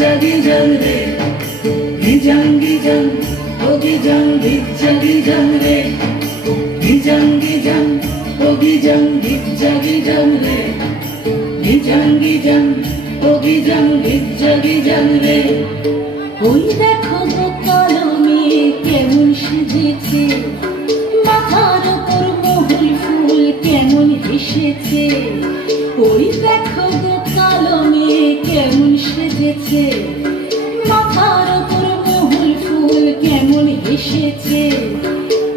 gijang re, gijang gijang, oh gijang gijang re, gijang gijang, oh gijang gijang re, gijang gijang, oh gijang gijang re. ওই দেখো গো কালো মেয়ে কেমন সেজেছে, মাথার উপর মহুল ফুল কেমন হেসেছে। ওই দেখো গো কালো মেয়ে কেমন সেজেছে, মাথার উপর মহুল ফুল কেমন হেসেছে।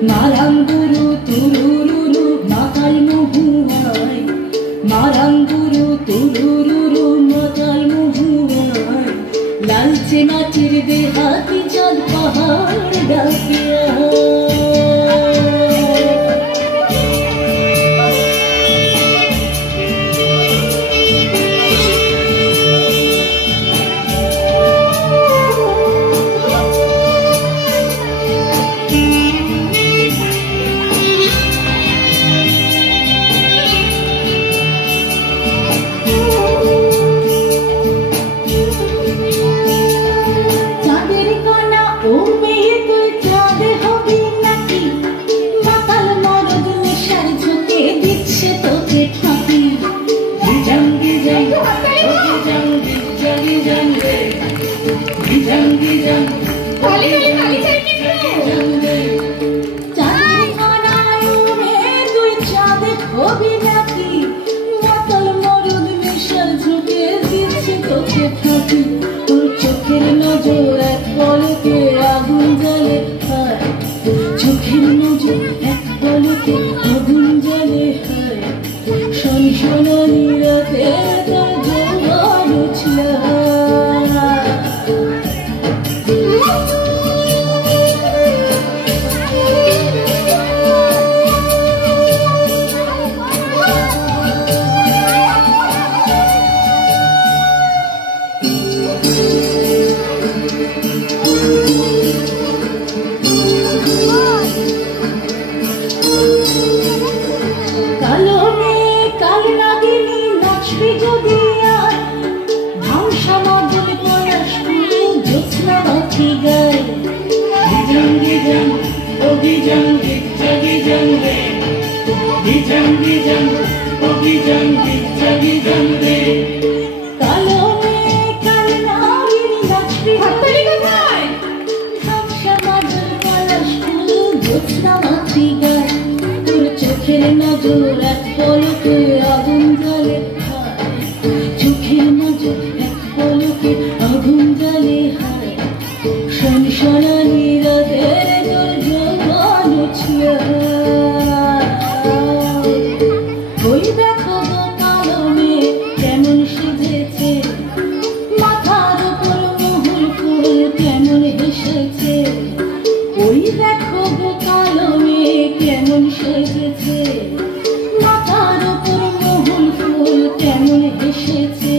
মারাঙ্গুরু তুরুরুরু মাতাল মহুয়ায়, মারাঙ্গুরু তুরুরুরু মাতাল মহুয়ায়। লালচে মাটির দেহাতি জল পাহাড় ডাকিয়া, চোখের নজর এক পলকে আগুন জ্বলে, চোখের নজর এক পলকে আগুন জ্বলে। সনসনানি রাতে তোর যৌবন উছল, gijang gijang re, gijang gijang, oh gijang gijang re. কালো মেয়ে কাল নাগিনী নাচবি হাততালি কোথায়, ঝাপসা বাদল পলাশ ফুল জ্যোৎস্না মাছি গায়। তোর চোখের নজর এক পলকে আগুন জ্বলে, চোখের নজর এক পলকে আগুন জ্বলে। সনসনানি রাতে তোর যৌবন উছল। ওই দেখো গো কালো মেয়ে কেমন সেজেছে, মাথার উপর মহুল ফুল কেমন হেসেছে। ওই দেখো গো কালো মেয়ে কেমন সেজেছে, মাথার উপর মহুল ফুল কেমন হেসেছে।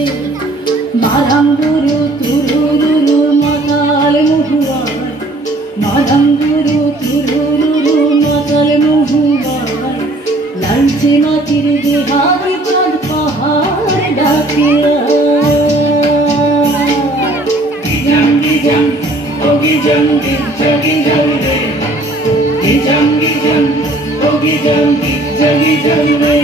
মারাঙ্গুরু তুরুরুরু মাতাল মহুয়ায়, মারাঙ্গুরু তুরুরুরু মাতাল মহুয়ায়। লালচে মাটির দেহাতি জল পাহাড় ডাকিয়া, gijang gijang, oh gijang gijang re, gijang gijang, oh gijang gijang re.